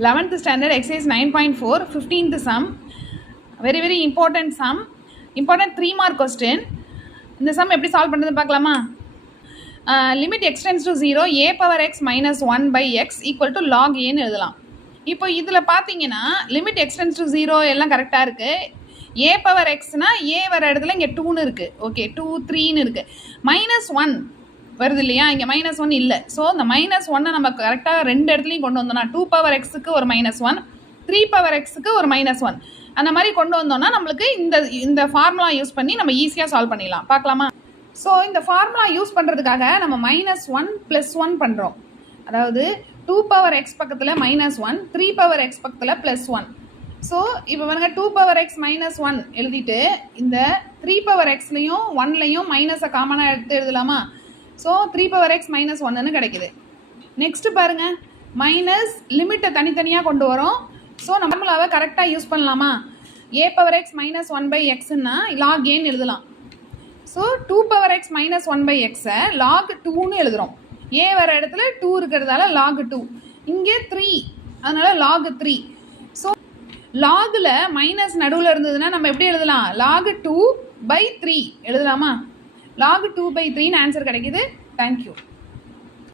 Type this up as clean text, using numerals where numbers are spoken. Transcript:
11th standard exercise 9.4 15th sum, very important sum, important 3 mark question. இந்த sum எப்படி solve பண்ணுறது பார்க்கலாமா? Limit x tends to 0 a power x minus 1 by x equal to log a ன்னு எழுதலாம். இப்போ இதில் பார்த்தீங்கன்னா லிமிட் x tends to 0 எல்லாம் கரெக்டாக இருக்குது. a power xனா a வர இடத்துல இங்கே 2ன்னு இருக்குது. ஓகே 2 3ன்னு இருக்குது. மைனஸ் 1 வருது இல்லையா, இங்கே மைனஸ் 1 இல்லை. ஸோ இந்த மைனஸ் 1 நம்ம கரெக்டாக ரெண்டு இடத்துலையும் கொண்டு வந்தோம்னா 2 பவர் எக்ஸுக்கு ஒரு மைனஸ் 1, 3 பவர் எக்ஸுக்கு ஒரு மைனஸ் 1 அந்த மாதிரி கொண்டு வந்தோம்னா நம்மளுக்கு இந்த ஃபார்முலா யூஸ் பண்ணி நம்ம ஈஸியாக சால்வ் பண்ணிடலாம். பார்க்கலாமா? ஸோ இந்த ஃபார்முலா யூஸ் பண்ணுறதுக்காக நம்ம மைனஸ் 1 ப்ளஸ் 1 பண்ணுறோம். அதாவது 2 பவர் எக்ஸ் பக்கத்தில் மைனஸ் 1, 3 பவர் எக்ஸ் பக்கத்தில் ப்ளஸ் 1. ஸோ இப்போ பாருங்க 2 பவர் எக்ஸ் மைனஸ் 1 எழுதிட்டு இந்த 3 பவர் எக்ஸ்லையும் 1லையும் மைனஸை காமனாக எடுத்து எழுதலாமா? ஸோ 3 பவர் எக்ஸ் மைனஸ் 1ன்னு கிடைக்குது. நெக்ஸ்ட்டு பாருங்கள், மைனஸ் லிமிட்டை தனித்தனியாக கொண்டு வரோம். ஸோ நம்மளாவை கரெக்டாக யூஸ் பண்ணலாமா? A power x minus 1 by எக்ஸ்ன்னா லாக் ஏன்னு எழுதலாம். So 2 power x minus 1 by எக்ஸை லாக் 2ன்னு எழுதுகிறோம். ஏ வர இடத்துல 2 இருக்கிறதால லாக் 2, இங்கே 3 அதனால் லாக் 3. ஸோ லாகில் மைனஸ் நடுவில் இருந்ததுன்னா நம்ம எப்படி எழுதலாம்? லாக் 2 பை 3 எழுதலாமா? log 2 by 3 ஆன்சர் கிடைக்குது. தேங்க்யூ.